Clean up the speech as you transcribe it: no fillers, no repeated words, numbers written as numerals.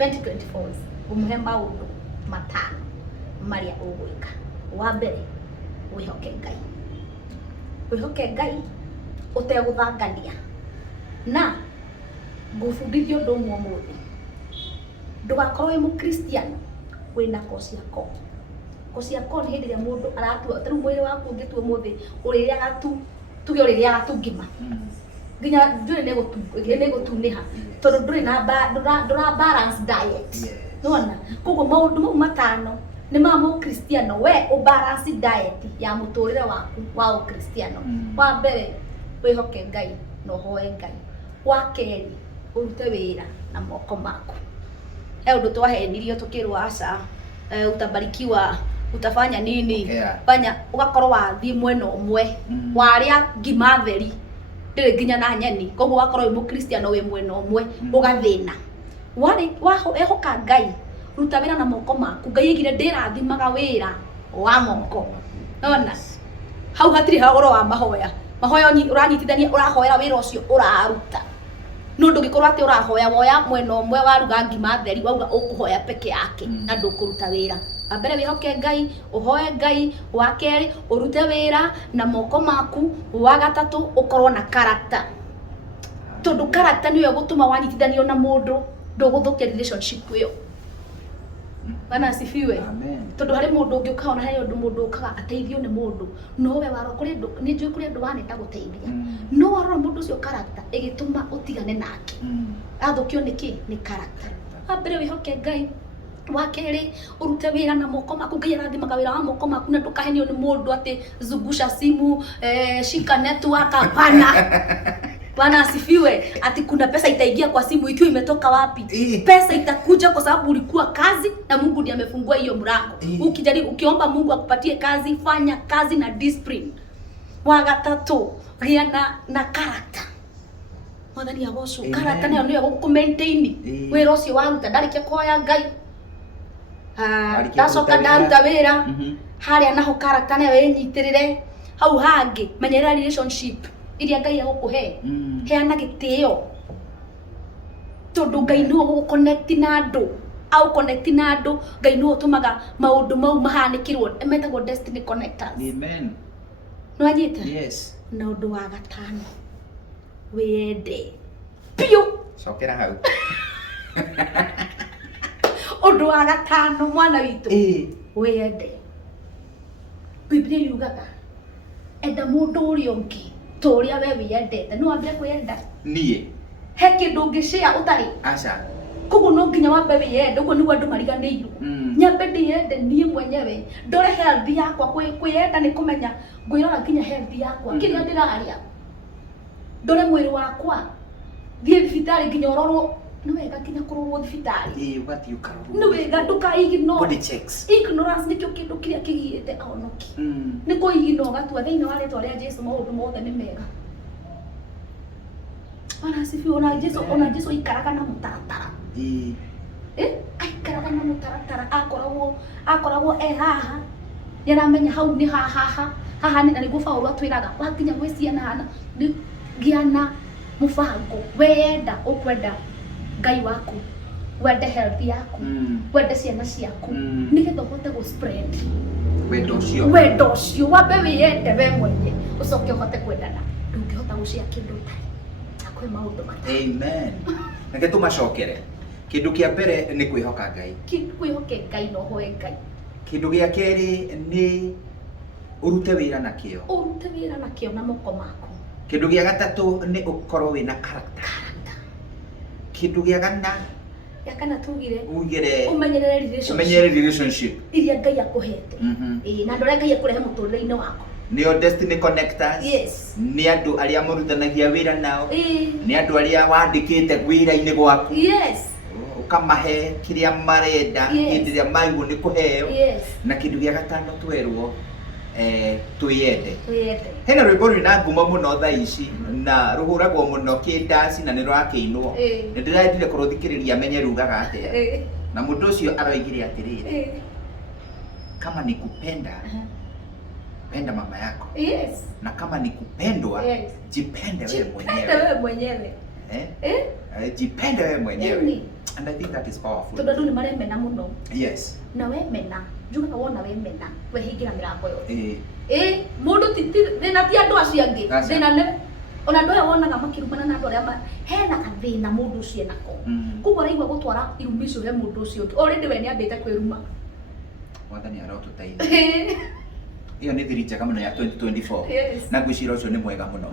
2024 umuhe maundu matano maria ugwika. Wa mbere wihoke Ngai, wihoke Ngai uteguthangania. Na ngufundithia undu umwe umuthi, ndugakorwo wi mukristiano wina kosiako. Kosiako ni hindi ria mundu aratua taru mwiri waku ngitua umuthi uririaga tu tuge uririaga tu ngima nginya nduri ne gutuniha tondu nduri na ndura balance diet. Nona koguo maundu mau matano ni ma mukristiano we ubalance diet ya muturire waku wa ukristiano. Wa mbere wihoke Ngai no hoe Ngai. Wa keri urute wira na moko maku. Undu twahenirio tukirwo aca utabarikiwa utafanya nini, fanya ugakorwo wathii mwena umwe waria ngima theri ndiri nginya na nyeni, koguo ugakorwo wi mukristiano wi mwena umwe ugathina. Ehoka Ngai ruta wira na moko maku. Ngai igire ndirathimaga wira wa moko. Nona hau hatiri hagoro wa mahoya uranyitithania urahoera wira ucio uraruta no ndugikorwo ati urahoya woya mwena umwe waruga ngima theri wauga ukuhoya peke yake na ndukuruta wira. Wa mbere wihoke Ngai, uhoe Ngai. Wa keri urute wira na moko maku. Wa gatatu ukorwo na character, tondu character niyo gutuma wanyitithanio na mundu nduguthukia relationship iyo. Bana asifiwe. Amen. Tondu hari mundu ungiuka ona hari undu mundu ukaga ateithio ni mundu no we waro kuri ndu ni njui kuri ndu waneta guteithia no warora mundu ucio character igituma utigane nake athukio niki ni character. Ambere wihoke Ngai. Wa keri urute wira na moko maku. Ngai arathimaga wira wa moko maku na ndukahenio ni mundu ati zungusha simu shika network. Hapana. Bwana asifiwe. Ati kuna pesa itaingia kwa simu ikiwa imetoka wapi? Pesa itakuja kwa sababu ulikuwa kazi na Mungu ndiye amefungua hiyo mlango. Ukijaribu ukiomba Mungu akupatie kazi, fanya kazi na discipline. Wa gatatu ria na character. Mwathani agoco character nayo niyo gukumaintain wira ucio waruta ndarikia kuhoya Ngai. Ndacoka ndaruta wira haria naho character nayo inyitirire. Hau hangi menyerera relationship iria Ngai agukuhe. Heana gitio tondu Ngai no guconnect na andu au connect na andu. Ngai no utumaga maundu mau mahanikirwo emetagwo destiny connectors. Amen. No anyita? Yes. Na undu wa gatano wende piu cokera hau. Undu wa gatano mwana witu wende. Biblia yugaga enda mundu uria ungi toria we wiyendete. No ambie kwenda nie he kindu ngishia utari aca koguo no nginya wambe wiyende. Uguo niguo andu mariganeiru. Nyambe ndiyende nie mwenyewe ndore health yakwa. Kwiyenda ni kumenya ngwirora nginya health yakwa kiria ndiraria ndore mwiri wakwa thie thibitari nginya urorwo. No wega nginya kurorwo thibitari ugathii ukarorwo. no wega ndukaigno body checks. Ignorance nikio kindu kiria kigiite ahonoki ni kuigino gatua thiini wa ritwa ria Jesu maundu mothe ni mega. Bwana asifiwe. Ona Jesu ikaraga na mutaratara. Aikaraga na mutaratara. Akoragwo haha yaramenya hau ni haha ni niguo Paulo atwiraga wakinya gwi ciana hana giana mubango wenda ukwenda Ngai waku wende health yaku wende ciana ciaku nigetha uhote go spread wendo ucio wambe wiyende we mwenye ucoke uhote kwendana. Ndungihota gucia kindu akwe maundu mata. Amen. Nake tumacokere kindu kia mbere ni kwihoka Ngai. Kwihoke Ngai no hoe Ngai. Kindu gia keri ni urute wira na kio. Urute wira na kio na moko maku. Kindu gia gatatu ni ukorwo wina character. Kindu gia kana yakana tugire ugire umenyerere relationship iria Ngai akuhete. Na ndore Ngai akurehe muturire-ini wako. Nio destiny connectors. Yes. Ni andu aria murutanagia wira nao. Ni andu aria wandikite wira-ini gwaku. Yes. Ukamahe kiria marenda hindi ria maigwo ni kuheo. Yes. Na kindu gia gatano twerwo tuyende. Hena rwimbo rwina ngumo muno thaa ici na ruhuragwo muno kindaci na ni rwakiinwo. Ni ndirendire kuruthikiriria menye rugaga atia. Na mundu ucio aroigire atiriri kama ni kupenda penda mama yako. Yes. Na kama ni kupendwa jipende wewe mwenyewe. Jipende wewe mwenyewe. Jipende wewe mwenyewe. And I think that is powerful. Tondu andu ni maremena muno. Yes. Na we mena, njuga wona we mena, we hingira mirango yothe. Mundu thina ti andu acio angi. Thina ne ona andu aya wonaga makirumana na andu aria hena kathina mundu ucio nako. Kuguo araigua gutwara irumi icio he mundu ucio. Already we ni ambite kwiruma. Mwathani arotuteithia. Iyo ni thiri njega muno ya 2024. Na ngwicira ucio ni mwega muno.